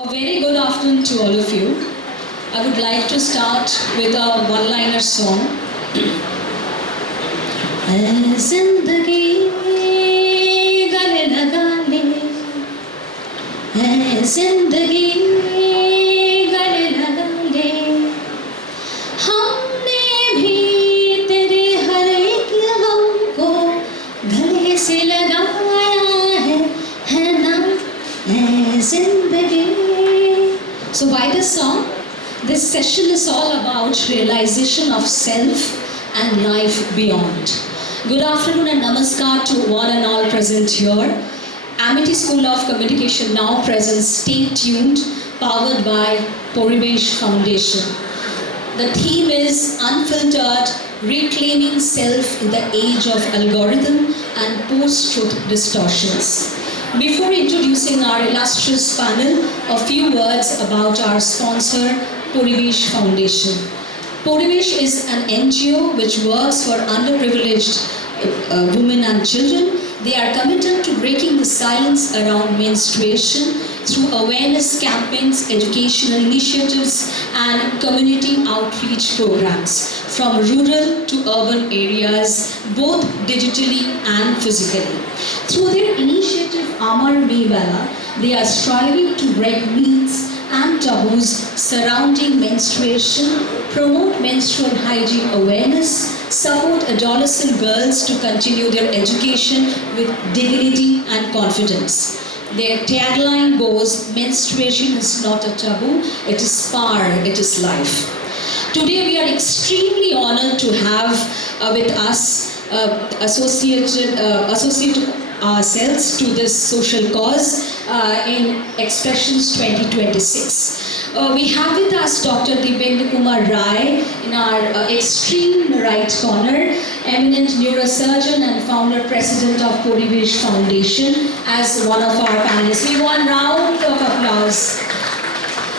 A very good afternoon to all of you. I would like to start with a one-liner song. Zindagi gale laga le, zindagi gale laga le, हमने भी तेरे हर एक गम को गले से लगाया है ना zindagi. So why this song? This session is all about realization of self and life beyond. Good afternoon and namaskar to one and all present here. Amity School of Communication now presents Stay Tuned, powered by Poribes Foundation. The theme is Unfiltered, Reclaiming Self in the Age of Algorithm and Post-Truth Distortions. Before introducing our illustrious panel, a few words about our sponsor, Poribes Foundation. Poribes is an NGO which works for underprivileged women and children. They are committed to breaking the silence around menstruation through awareness campaigns, educational initiatives, and community outreach programs from rural to urban areas, both digitally and physically. Through their initiative Amar Mewala, they are striving to break myths and taboos surrounding menstruation, promote menstrual hygiene awareness, support adolescent girls to continue their education with dignity and confidence. Their tagline goes, menstruation is not a taboo, it is power, it is life. Today we are extremely honored to have with us associate ourselves to this social cause in Expressions 2026. We have with us Dr. Dibyendu Kumar in our extreme right corner, eminent neurosurgeon and founder president of Poribes Foundation, as one of our panelists. We want a round of applause.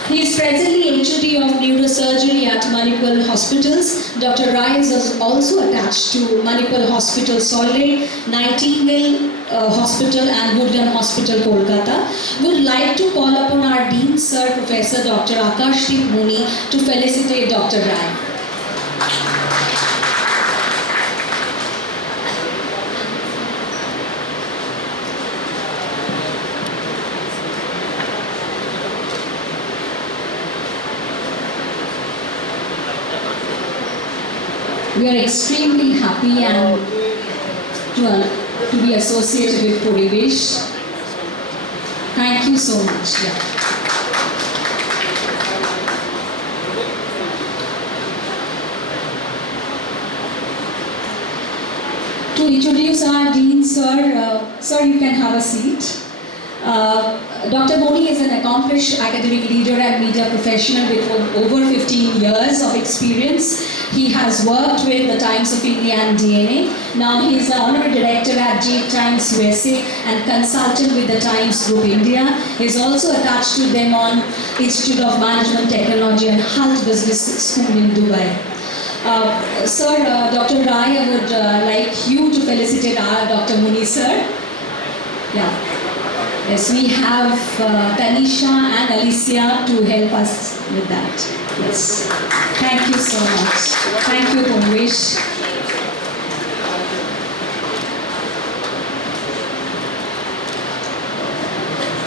He is presently HOD of neurosurgery at Manipal Hospitals. Dr. Rai is also attached to Manipal Hospital, Salt Lake, Nightingale Hospital and Woodland Hospital, Kolkata. Would like to call upon our Dean Sir, Professor Dr. Akash Muni, to felicitate Dr. Rai. We are extremely happy and to be associated with Poribes. Thank you so much. Yeah. To introduce our Dean Sir, Sir, you can have a seat. Dr. Muni is an accomplished academic leader and media professional with over 15 years of experience. He has worked with the Times of India and DNA. Now he is an honorary director at J Times USA and consultant with the Times Group India. He is also attached to them on Institute of Management Technology and Hull Business School in Dubai. Sir, Dr. Rai, I would like you to felicitate our Dr. Muni, sir. Yeah. Yes, we have Tanisha and Alicia to help us with that. Yes. Thank you so much. Thank you, Kumar.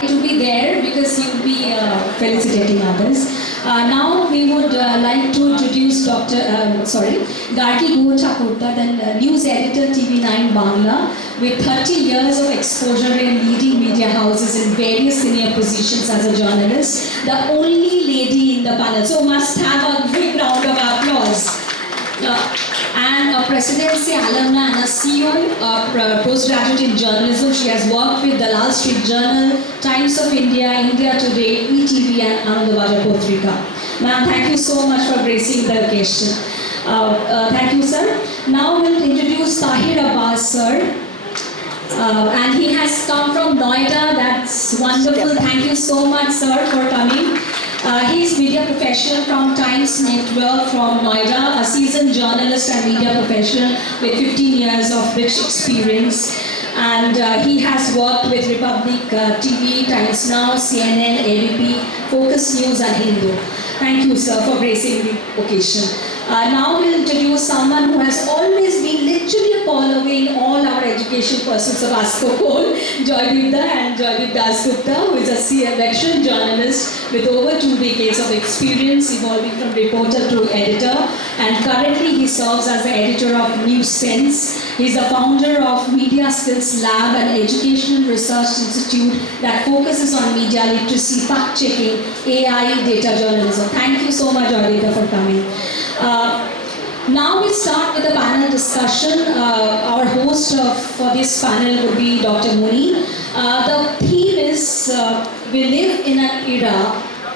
To be there because you'll be felicitating others. Now we would like to introduce Gargi Guhathakurta, the news editor TV9 Bangla, with 30 years of exposure in leading media houses in various senior positions as a journalist, the only lady in the panel. So must have a big round of applause. And a presidency alumna and a CEO, postgraduate in journalism. She has worked with the Lal Street Journal, Times of India, India Today, ETV and Anandavaja. Ma'am, thank you so much for gracing the occasion. Thank you, sir. Now we'll introduce Tahir Abbas, sir. And he has come from Noida. That's wonderful. Thank you so much, sir, for coming. He is media professional from Times Network from Noida, a seasoned journalist and media professional with 15 years of rich experience. And he has worked with Republic TV, Times Now, CNN, ABP, Lotus News and Hindu. Thank you, sir, for gracing the occasion. Now we'll introduce someone who has always been literally a call away in all our education pursuits of ASCO-Kol, Joydeep and Joydeep Gupta, who is a veteran journalist with over 2 decades of experience, evolving from reporter to editor, and currently he serves as the editor of News Sense. He's the founder of Media Skills Lab, an educational research institute that focuses on media literacy, fact-checking, AI, data journalism. Thank you so much, Joydeep, for coming. Now we start with a panel discussion. Our host for this panel would be Dr. Muni. The theme is we live in an era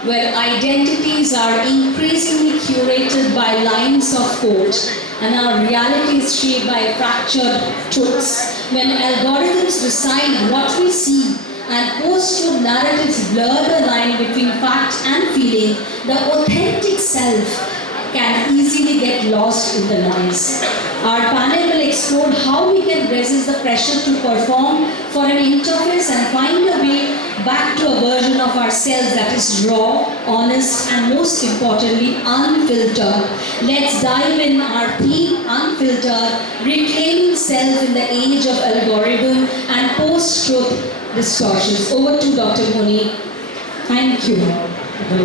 where identities are increasingly curated by lines of code and our reality is shaped by fractured truths. When algorithms decide what we see and post-truth narratives blur the line between fact and feeling, the authentic self can easily get lost in the noise. Our panel will explore how we can resist the pressure to perform for an interface and find a way back to a version of ourselves that is raw, honest, and most importantly, unfiltered. Let's dive in our theme, Unfiltered, reclaiming self in the age of algorithm and post-truth distortions. Over to Dr. Muni. Thank you. Thank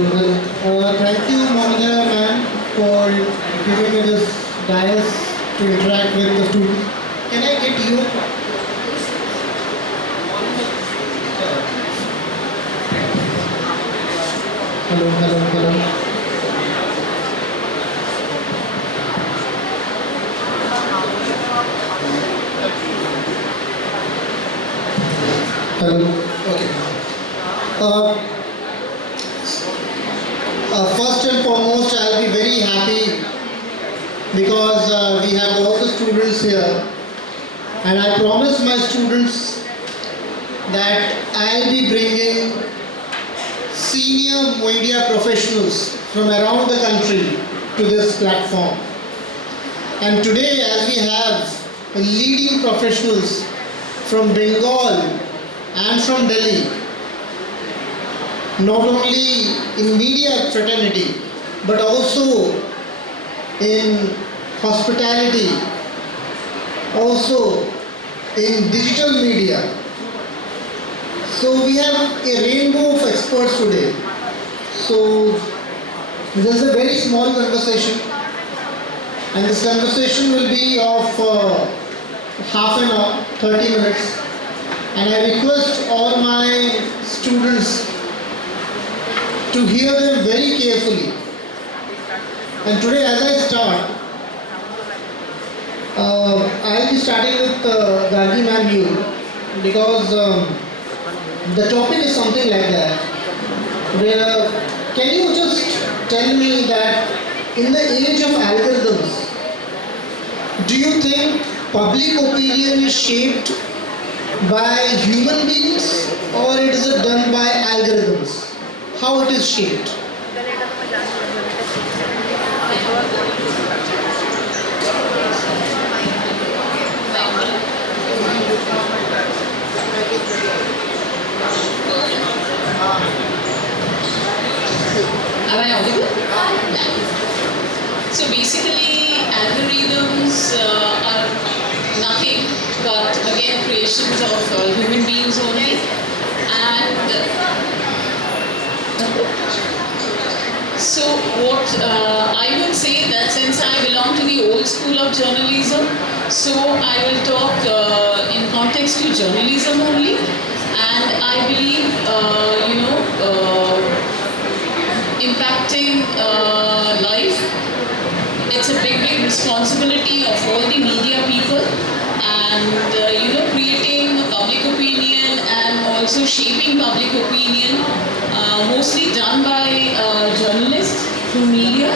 you, Moumita ma'am, for giving me this dais to interact with the students. Can I get you? Hello. Okay. First and foremost, I'll be very happy because we have all the students here, and I promise my students that I'll be bringing senior media professionals from around the country to this platform. And today, as we have leading professionals from Bengal and from Delhi, not only in media fraternity, but also in hospitality, also in digital media. So we have a rainbow of experts today. So this is a very small conversation, and this conversation will be of half an hour, 30 minutes. And I request all my students to hear them very carefully. And today, as I start, I'll be starting with Gargi ma'am you, because the topic is something like that. Where, can you just tell me that in the age of algorithms, do you think public opinion is shaped by human beings, or it is done by algorithms? How it is shaped? Am I audible? So basically, algorithms are nothing but again creations of human beings only, and so what I would say that since I belong to the old school of journalism, so I will talk in context to journalism only, and I believe impacting life, it's a big responsibility of all the media people, and creating public opinion and also shaping public opinion, mostly done by journalists through media.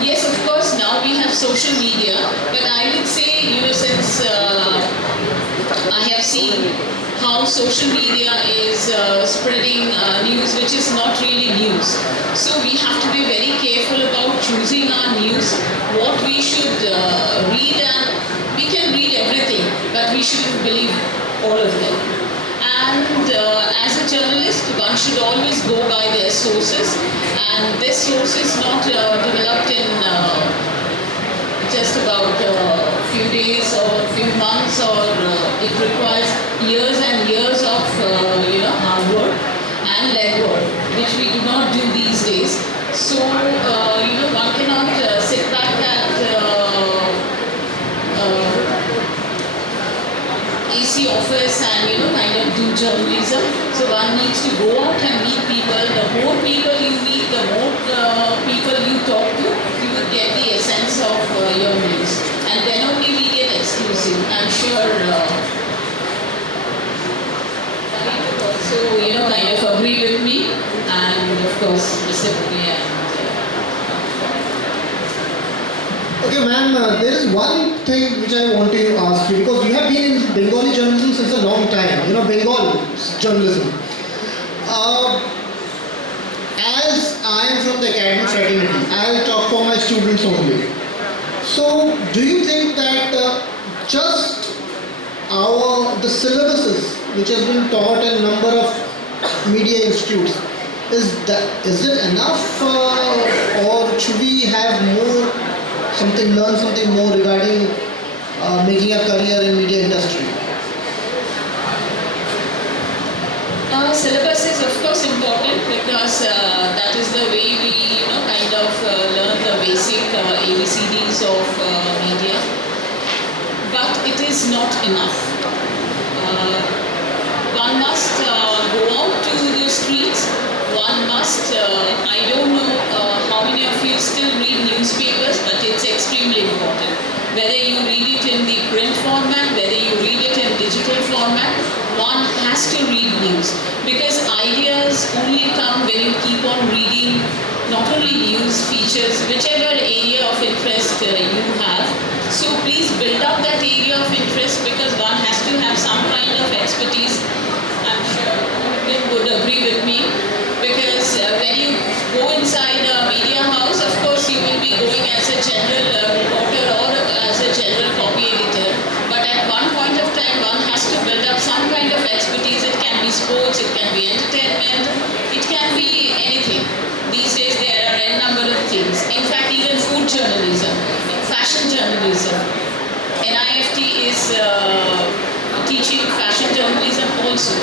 Yes, of course, now we have social media, but I would say, since I have seen how social media is spreading news which is not really news. So we have to be very careful about choosing our news, what we should read, and we can read everything, but we shouldn't believe all of them. And as a journalist, one should always go by their sources, and this source is not developed in just about a few days or a few months, or it requires years and years of hard work and legwork, which we do not do these days. So one cannot sit back at AC office and kind of do journalism. So one needs to go out and meet people. The more people you meet, the more people you talk to, you will get the essence of your news, and then only we get exclusive. I'm sure Tahir would also kind of agree with me, and of course reciprocally. Okay, ma'am, there is one thing which I want to ask you, because you have been in Bengali journalism since a long time, Bengal journalism. As I am from the academic fraternity, I will talk for my students only. So, do you think that just the syllabuses which has been taught in a number of media institutes, is it enough, or should we have learn something more regarding making a career in media industry? Syllabus is of course important, because that is the way we kind of learn the basic ABCDs of media, but it is not enough. One must go out to the streets. One must, I don't know how many of you still read newspapers, but it's extremely important. Whether you read it in the print format, whether you read it in digital format, one has to read news, because ideas only come when you keep on reading not only news, features, whichever area of interest you have. So please build up that area of interest, because one has to have some kind of expertise. I'm sure you would agree with me. Because when you go inside a media house, of course you will be going as a general reporter or as a general copy editor. But at one point of time, one has to build up some kind of expertise. It can be sports, it can be entertainment, it can be anything. These days there are a number of things. In fact, even food journalism, fashion journalism. NIFT is teaching fashion journalism also.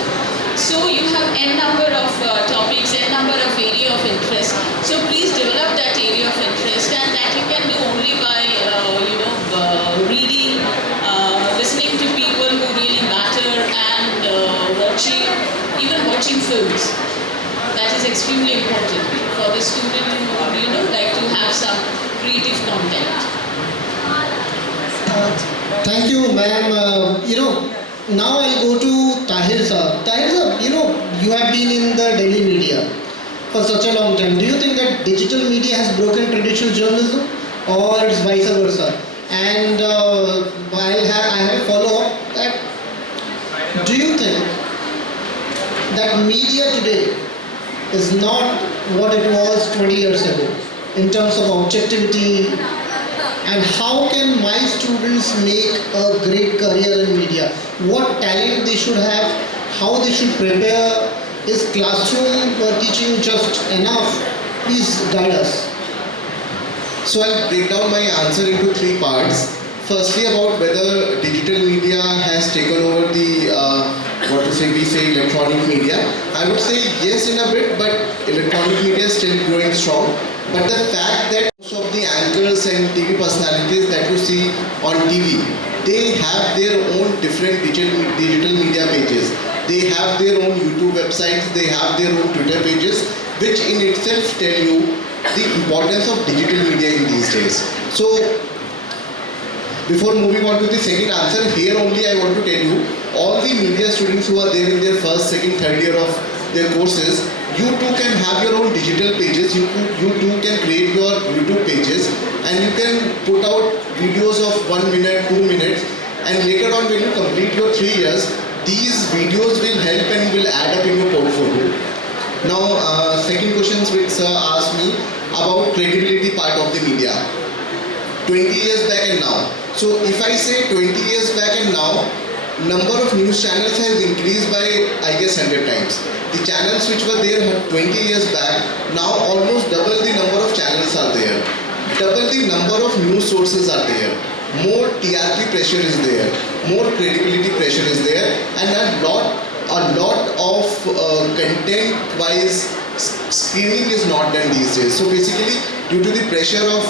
So you have n number of topics, n number of area of interest. So please develop that area of interest, and that you can do only by reading, listening to people who really matter, and watching films. That is extremely important for the student who like to have some creative content. Thank you, ma'am. Now I'll go to Tahir sir. Tahir sir, you have been in the Delhi media for such a long time. Do you think that digital media has broken traditional journalism, or it's vice versa? And I have a follow-up. That do you think that media today is not what it was 20 years ago in terms of objectivity? And how can my students make a great career in media? What talent they should have, how they should prepare? Is classroom teaching just enough? Please guide us. So I'll break down my answer into three parts. Firstly, about whether digital media has taken over the, we say electronic media. I would say yes in a bit, but electronic media is still growing strong. But the fact that most of the anchors and TV personalities that you see on TV, they have their own different digital media pages. They have their own YouTube websites, they have their own Twitter pages, which in itself tell you the importance of digital media in these days. So, before moving on to the second answer, here only I want to tell you, all the media students who are there in their first, second, third year of their courses, you too can have your own digital pages, you too can create your YouTube pages, and you can put out videos of 1 minute, 2 minutes, and later on when you complete your 3 years, these videos will help and will add up in your portfolio. Now, second question which sir asked me about credibility part of the media. 20 years back and now. So if I say 20 years back and now, number of news channels has increased by, I guess, 100 times. The channels which were there 20 years back, now almost double the number of channels are there. Double the number of news sources are there. More TRP pressure is there. More credibility pressure is there. And a lot of content-wise screening is not done these days. So basically, due to the pressure of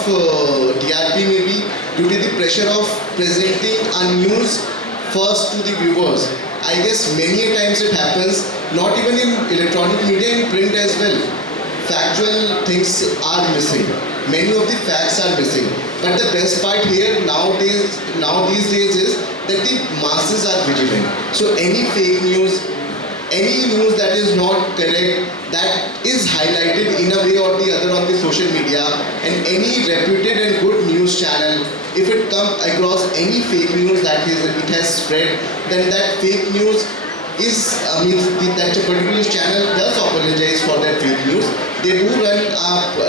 TRP maybe, due to the pressure of presenting a news first to the viewers, I guess many a times it happens, not even in electronic media, in print as well. Factual things are missing. Many of the facts are missing. But the best part here these days is that the masses are vigilant. So any fake news, any news that is not correct, that is highlighted in a way or the other on the social media, and any reputed and good news channel, if it comes across any fake news that it has spread, then that fake news is, that particular channel does apologize for that fake news. They do run a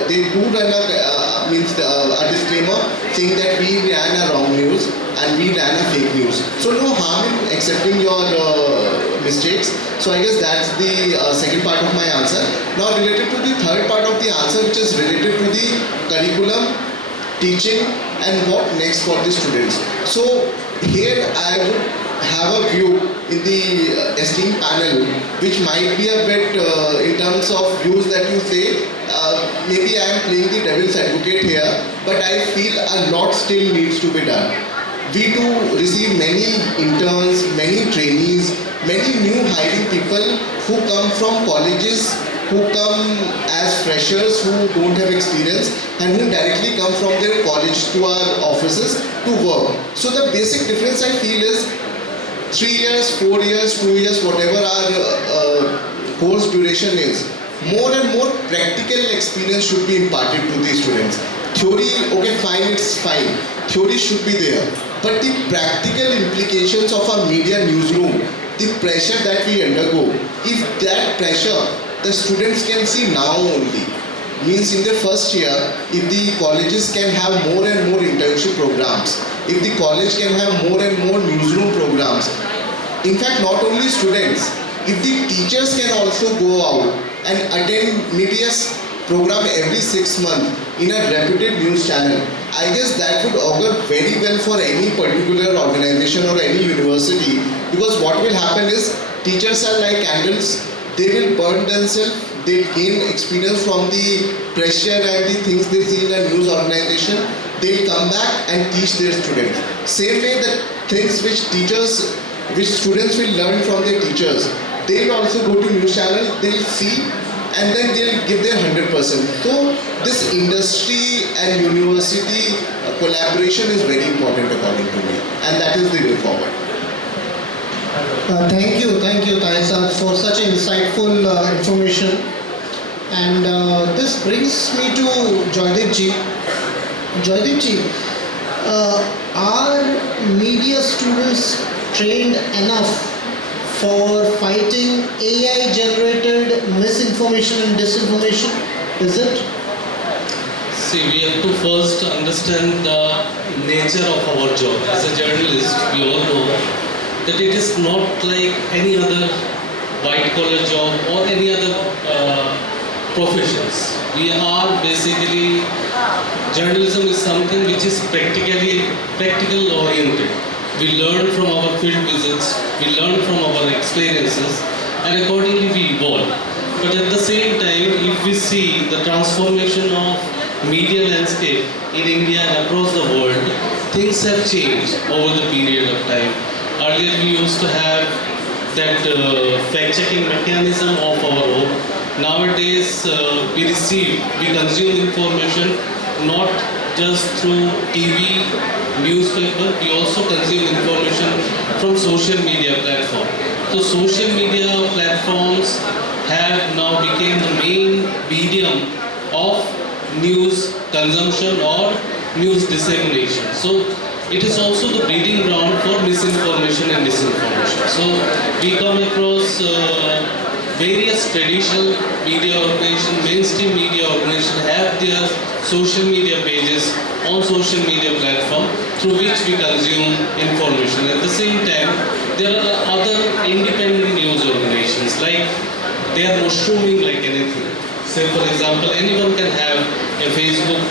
disclaimer saying that we ran a wrong news and we ran a fake news. So no harm in accepting your mistakes. So I guess that's the second part of my answer. Now related to the third part of the answer, which is related to the curriculum, teaching, and what next for the students. So here I would have a view in the esteemed panel, which might be a bit in terms of views that you say, maybe I am playing the devil's advocate here, but I feel a lot still needs to be done. We do receive many interns, many trainees, many new hiring people who come from colleges, who come as freshers who don't have experience, and who directly come from their college to our offices to work. So the basic difference I feel is 3 years, 4 years, 2 years, whatever our course duration is, more and more practical experience should be imparted to the students. Theory, okay, fine, it's fine. Theory should be there. But the practical implications of our media newsroom, the pressure that we undergo, if that pressure the students can see now only, means in the first year, if the colleges can have more and more internship programs, if the college can have more and more newsroom programs, in fact not only students, if the teachers can also go out and attend maybe a program every 6 months in a reputed news channel, I guess that would augur very well for any particular organization or any university, because what will happen is teachers are like candles, they will burn themselves, they gain experience from the pressure and the things they see in a news organization, they'll come back and teach their students. Same way the things which students will learn from their teachers, they'll also go to news channels, they'll see, and then they'll give their 100%. So this industry and university collaboration is very important according to me, and that is the way forward. Thank you, Tahir sir, for such insightful information. And this brings me to Joydeep ji. Joydeep ji, are media students trained enough for fighting AI-generated misinformation and disinformation? Is it? See, we have to first understand the nature of our job. As a journalist, we all know that it is not like any other white-collar job or any other professions. We are basically, journalism is something which is practical oriented. We learn from our field visits, we learn from our experiences, and accordingly we evolve. But at the same time, if we see the transformation of media landscape in India and across the world, things have changed over the period of time. Earlier we used to have that fact-checking mechanism of our own. Nowadays we consume information not just through TV, newspaper, we also consume information from social media platform. So social media platforms have now become the main medium of news consumption or news dissemination. So it is also the breeding ground for misinformation and disinformation. So we come across various traditional media organizations, mainstream media organizations have their social media pages on social media platform through which we consume information. At the same time, there are other independent news organizations, like they are mushrooming like anything. Say for example, anyone can have a Facebook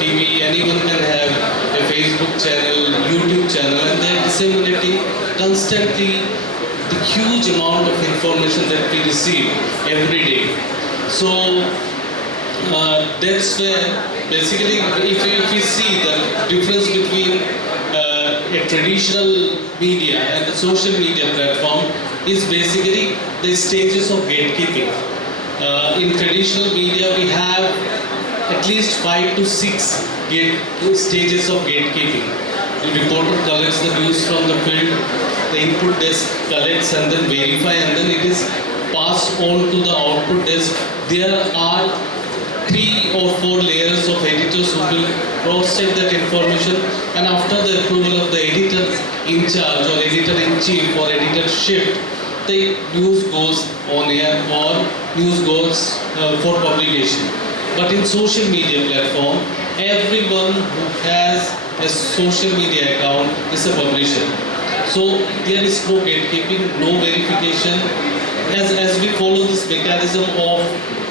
TV, anyone can have a Facebook channel, YouTube channel, and they are disseminating constantly the huge amount of information that we receive every day. So that's where basically if we see the difference between a traditional media and the social media platform is basically the stages of gatekeeping. In traditional media we have at least 5 to 6 stages of gatekeeping. The reporter collects the news from the field, the input desk collects and then verify, and then it is passed on to the output desk. There are 3 or 4 layers of editors who will cross-check that information, and after the approval of the editor in charge or editor in chief or editor shift, the news goes on air or news goes for publication. But in social media platform, everyone who has a social media account is a publisher. So there is no gatekeeping, no verification. As we follow this mechanism of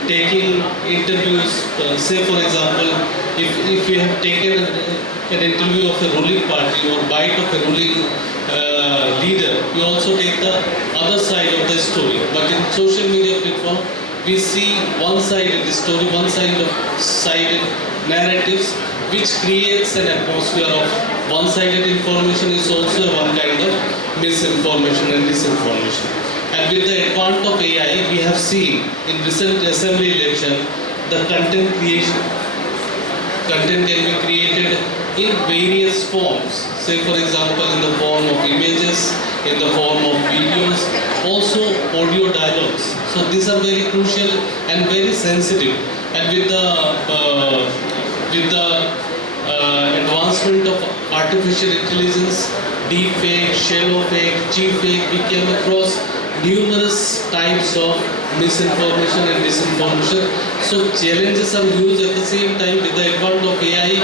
taking interviews, say for example, if we have taken an interview of a ruling party or bite of a ruling leader, we also take the other side of the story. But in social media platform, we see one-sided story, one-sided narratives, which creates an atmosphere of one-sided information is also one kind of misinformation and disinformation. And with the advent of AI, we have seen in recent assembly election, the content creation. Content can be created in various forms. Say for example, in the form of images, in the form of videos, also audio dialogues. So these are very crucial and very sensitive. And with the advancement of artificial intelligence, deep fake, shallow fake, cheap fake, we came across numerous types of misinformation and disinformation. So challenges are huge. At the same time, with the advent of AI,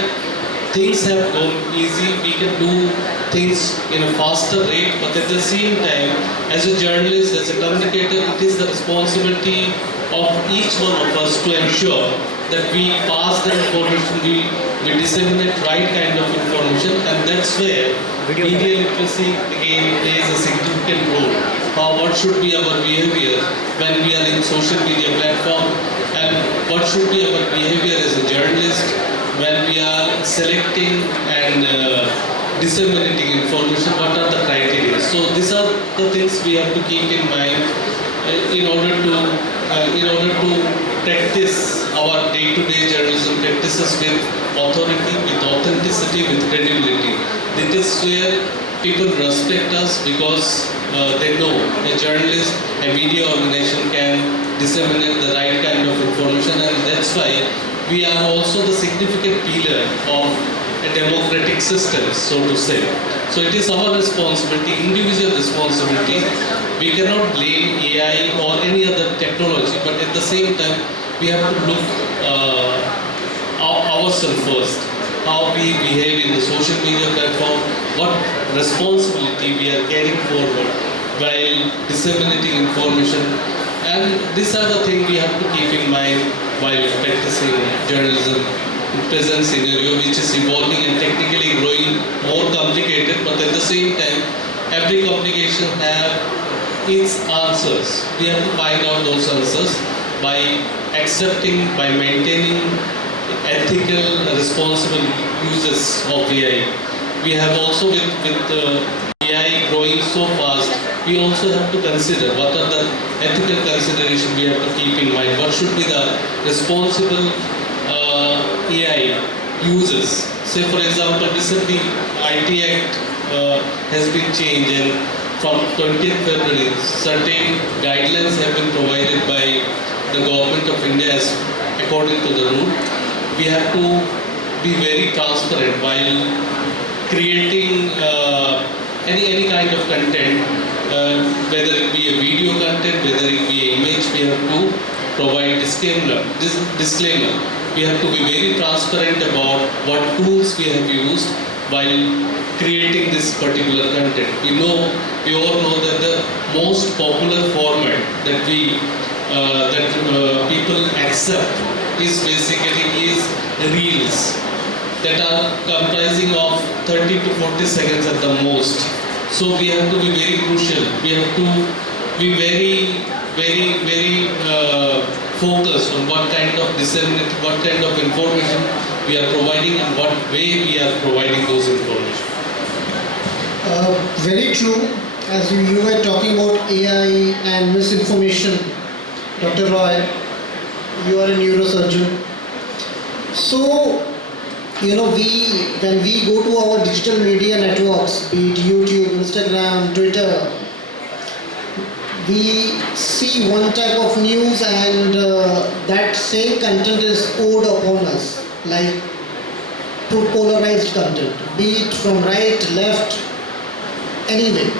things have gone easy. We can do things in a faster rate, but at the same time, as a journalist, as a communicator, it is the responsibility of each one of us to ensure that we pass the information, we disseminate right kind of information, and that's where media literacy again plays a significant role. What should be our behavior when we are in social media platform, and what should be our behavior as a journalist when we are selecting and disseminating information, what are the criteria. So these are the things we have to keep in mind in order to practice our day-to-day journalism practices with authority, with authenticity, with credibility. This is where people respect us because they know a journalist, a media organization can disseminate the right kind of information, and that's why we are also the significant pillar of a democratic system, so to say. So it is our responsibility, individual responsibility. We cannot blame AI or any other technology, but at the same time, we have to look ourselves first. How we behave in the social media platform, what responsibility we are carrying forward while disseminating information. And these are the things we have to keep in mind while practicing journalism in present scenario, which is evolving and technically growing more complicated, but at the same time, every complication has its answers. We have to find out those answers by accepting, by maintaining ethical, responsible uses of AI. We have also, with AI growing so fast, we also have to consider what are the ethical considerations we have to keep in mind. What should be the responsible AI uses? Say for example, recently IT Act has been changed, and from 20th February, certain guidelines have been provided by the government of India as according to the rule. We have to be very transparent while creating any kind of content, whether it be a video content, whether it be an image. We have to provide disclaimer. We have to be very transparent about what tools we have used, while creating this particular content. We all know that the most popular format that people accept is reels that are comprising of 30 to 40 seconds at the most. So we have to be very crucial. We have to be very focused on what kind of disseminate, what kind of information we are providing and what way we are providing those information. Very true. As you were talking about AI and misinformation, Dr. Roy, you are a neurosurgeon. So, when we go to our digital media networks, be it YouTube, Instagram, Twitter, we see one type of news and that same content is poured upon us, like polarized content, be it from right, left, anyway.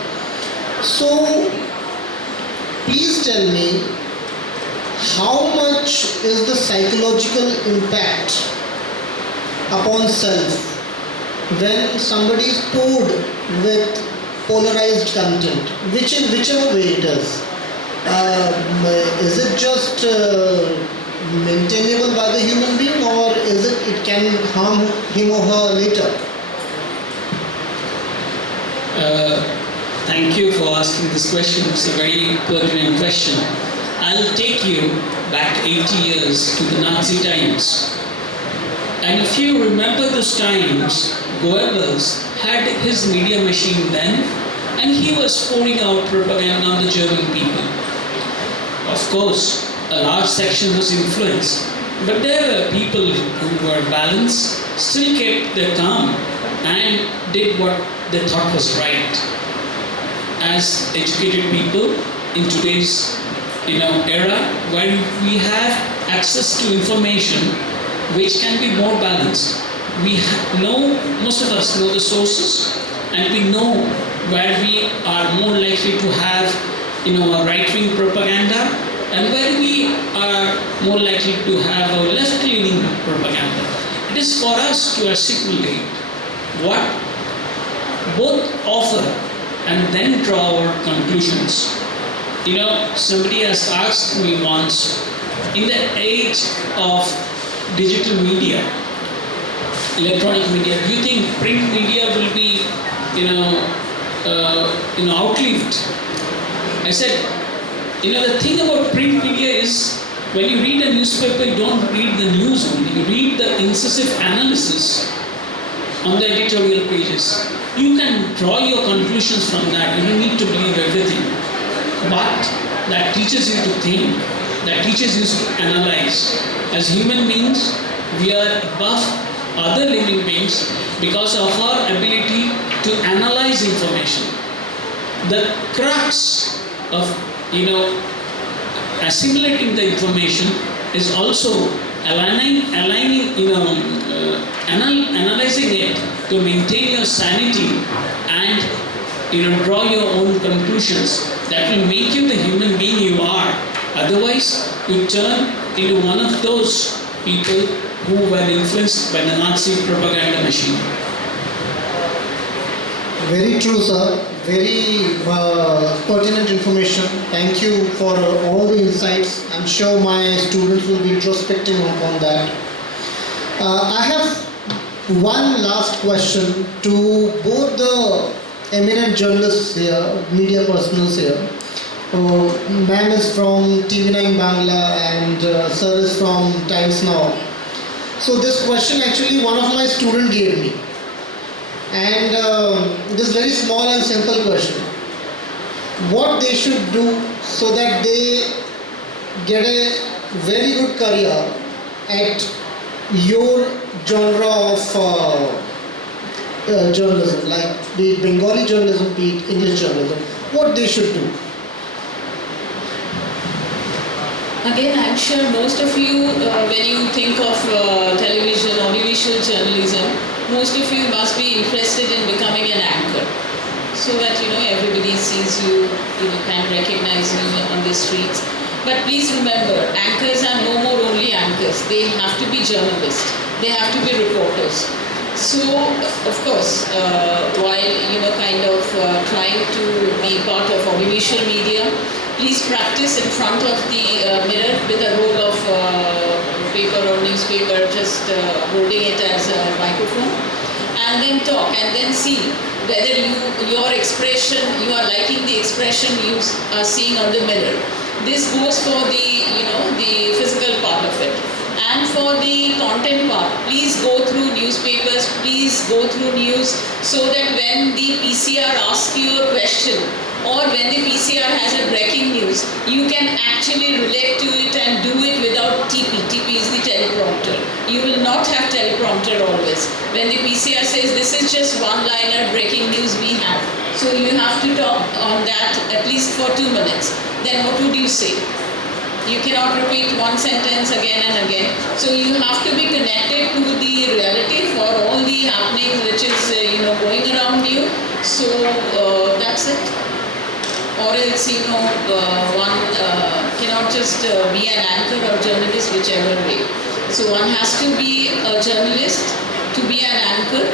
So, please tell me, how much is the psychological impact upon self when somebody is poured with polarized content, whichever way it is? Is it just maintainable by the human being, or is it can harm him or her later? Thank you for asking this question. It's a very pertinent question. I'll take you back 80 years to the Nazi times. And if you remember those times, Goebbels had his media machine then, and he was pouring out propaganda on the German people. Of course, a large section was influenced, but there were people who were balanced, still kept their calm, and did what they thought was right. As educated people in today's era, when we have access to information which can be more balanced, we know, most of us know the sources, and we know where we are more likely to have a right-wing propaganda and where we are more likely to have a left-leaning propaganda. It is for us to assimilate what both offer and then draw our conclusions. Somebody has asked me once, in the age of digital media, electronic media, do you think print media will be, outlived? I said, the thing about print media is, when you read a newspaper, you don't read the news only, you read the incisive analysis on the editorial pages. You can draw your conclusions from that. You don't need to believe everything. But that teaches you to think, that teaches you to analyze. As human beings, we are above other living beings because of our ability to analyze information. The crux of assimilating the information is also analyzing it to maintain your sanity and draw your own conclusions that will make you the human being you are. Otherwise, you turn into one of those people who were influenced by the Nazi propaganda machine. Very true, sir. Very pertinent information. Thank you for all the insights. I'm sure my students will be introspecting upon that. I have one last question to both the eminent journalists here, media personals here. Ma'am is from TV9 Bangla and sir is from Times Now. So this question actually one of my students gave me. And it is very small and simple question. What they should do so that they get a very good career at your genre of journalism, like be it Bengali journalism, be it English journalism, what they should do? Again, I'm sure most of you, when you think of television, audiovisual journalism, most of you must be interested in becoming an anchor, so that everybody sees you, can recognize you on the streets. But please remember, anchors are no more only anchors. They have to be journalists. They have to be reporters. So, of course, while kind of trying to be part of audiovisual media, please practice in front of the mirror with a roll of paper or newspaper, just holding it as a microphone, and then talk, and then see whether your expression, you are liking the expression you are seeing on the mirror. This goes for the the physical part of it. And for the content part, please go through newspapers, please go through news, so that when the PCR asks you a question, or when the PCR has a breaking news, you can actually relate to it and do it without TP. TP is the teleprompter. You will not have teleprompter always. When the PCR says this is just one-liner breaking news we have, so you have to talk on that at least for 2 minutes. Then what would you say? You cannot repeat one sentence again and again. So you have to be connected to the reality for all the happenings which is going around you. So that's it. Or else one cannot just be an anchor or journalist, whichever way. So one has to be a journalist to be an anchor.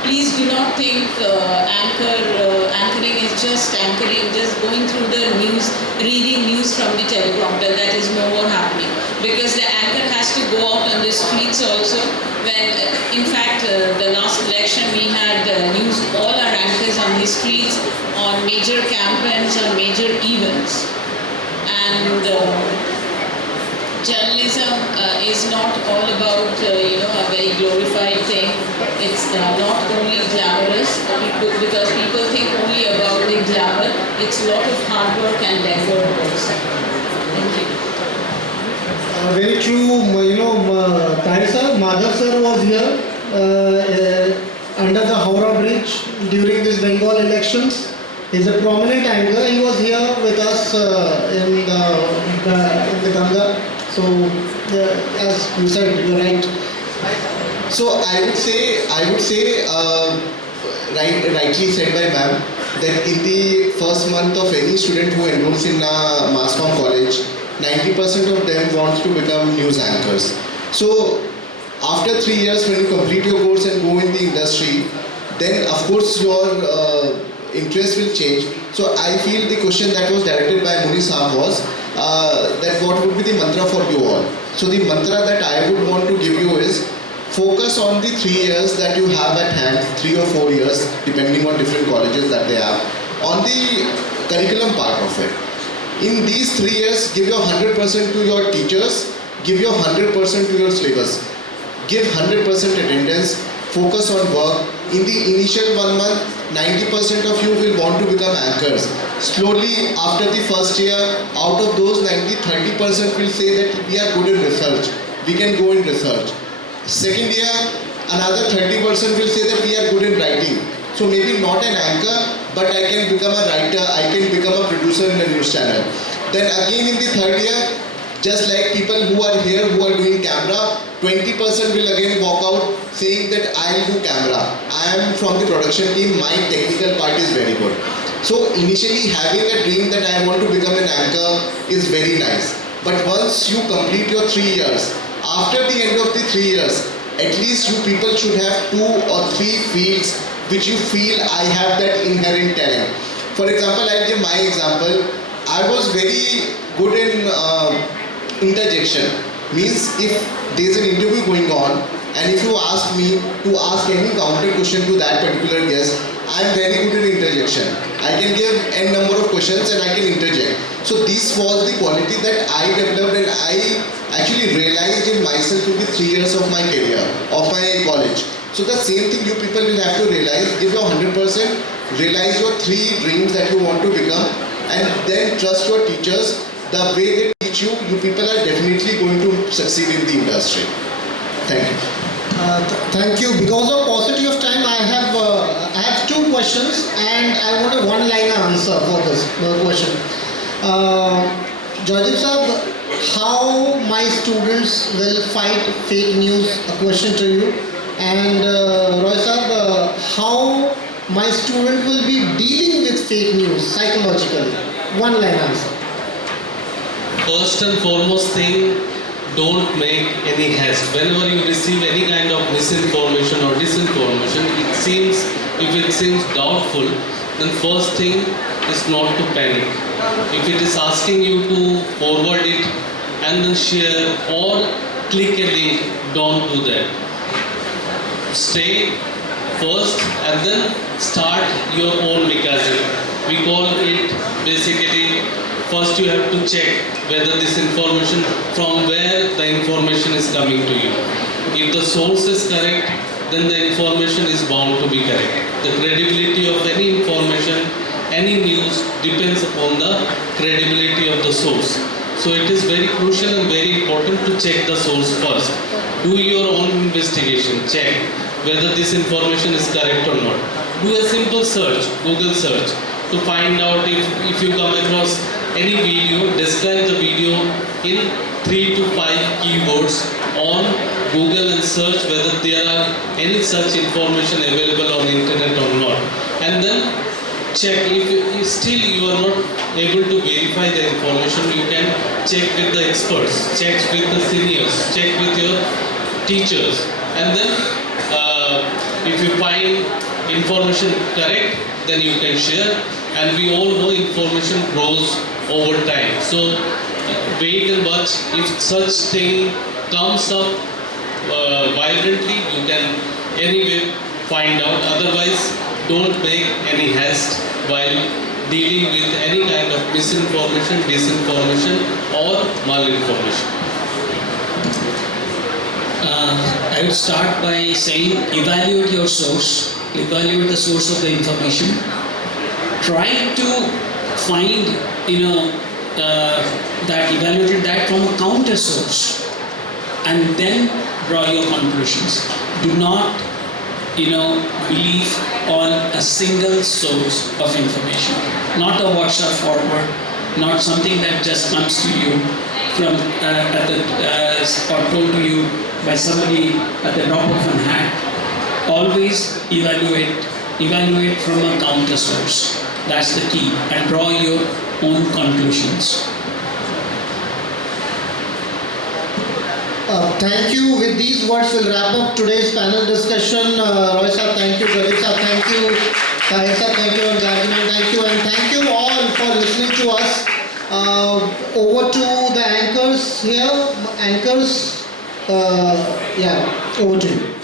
Please do not think anchoring is just anchoring, just going through the news, reading news from the teleprompter. That is no more happening, because the anchor has to go out on the streets also. When, in fact, the last election we had used all our anchors on the streets, on major campaigns, on major events, and journalism is not all about a very glorified thing. It's not only glamorous, because people think only about the glamour. It's a lot of hard work and effort also. Thank you. Very true. Tahir sir, Madhav sir was here under the Howrah Bridge during this Bengal elections. He's a prominent anchor. He was here with us in the Ganga. So, as you said, you're right. So I would say, rightly said by ma'am, that in the first month of any student who enrolls in a mass comm college, 90% of them want to become news anchors. So after 3 years, when you complete your course and go in the industry, then of course your interest will change. So I feel the question that was directed by Muni Saab was that what would be the mantra for you all. So the mantra that I would want to give you is focus on the 3 years that you have at hand, 3 or 4 years depending on different colleges that they have, on the curriculum part of it. In these 3 years, give your 100% to your teachers, give your 100% to your syllabus, give 100% attendance, focus on work. In the initial 1 month, 90% of you will want to become anchors. Slowly, after the first year, out of those 90, 30% will say that we are good in research. We can go in research. Second year, another 30% will say that we are good in writing. So maybe not an anchor, but I can become a writer, I can become a producer in a news channel. Then again in the third year, just like people who are here who are doing camera, 20% will again walk out saying that I'll do camera. I am from the production team, my technical part is very good. So initially having a dream that I want to become an anchor is very nice. But once you complete your 3 years, after the end of the 3 years, at least you people should have 2 or 3 fields which you feel I have that inherent talent. For example, I'll give my example. I was very good in interjection. Means if there's an interview going on and if you ask me to ask any counter question to that particular guest, I'm very good in interjection. I can give n number of questions and I can interject. So this was the quality that I developed and I actually realized in myself in the 3 years of my career, of my college. So the same thing you people will have to realize, give your 100%, realize your 3 dreams that you want to become, and then trust your teachers. The way they teach you, you people are definitely going to succeed in the industry. Thank you. Thank you. Because of paucity of time, I have 2 questions and I want a one-liner answer for this question. Joydeep sir, how my students will fight fake news? A question to you. And Roy sir, how my student will be dealing with fake news psychologically? One-line answer. First and foremost thing, don't make any haste. Whenever you receive any kind of misinformation or disinformation, if it seems doubtful, then first thing is not to panic. If it is asking you to forward it and then share or click a link, don't do that. Stay first and then start your own mechanism. We call it basically, first you have to check whether this information, from where the information is coming to you. If the source is correct, then the information is bound to be correct. The credibility of any information, any news depends upon the credibility of the source. So it is very crucial and very important to check the source first. Do your own investigation, check whether this information is correct or not. Do a simple search, Google search, to find out if you come across any video, describe the video in 3 to 5 keywords on Google and search whether there are any such information available on internet or not. And then check if still you are not able to verify the information, you can check with the experts, check with the seniors, check with your teachers. And then if you find information correct, then you can share. And we all know information grows over time. So wait and watch. If such thing comes up vibrantly, you can anyway find out. Otherwise, don't make any haste while dealing with any kind of misinformation, disinformation or malinformation. I would start by saying evaluate your source, evaluate the source of the information. Try to find, that evaluated that from a counter source and then draw your conclusions. Do not, believe on a single source of information. Not a WhatsApp forward, not something that just comes to you from or told to you by somebody at the drop of a hat. Always evaluate from a counter source. That's the key, and draw your own conclusions. Thank you. With these words, we'll wrap up today's panel discussion. Roy sir, thank you. Joydeep sir, thank you. Tahir sir, thank you. And Gargi, thank you. And thank you all for listening to us. Over to the anchors here. Anchors, over to you.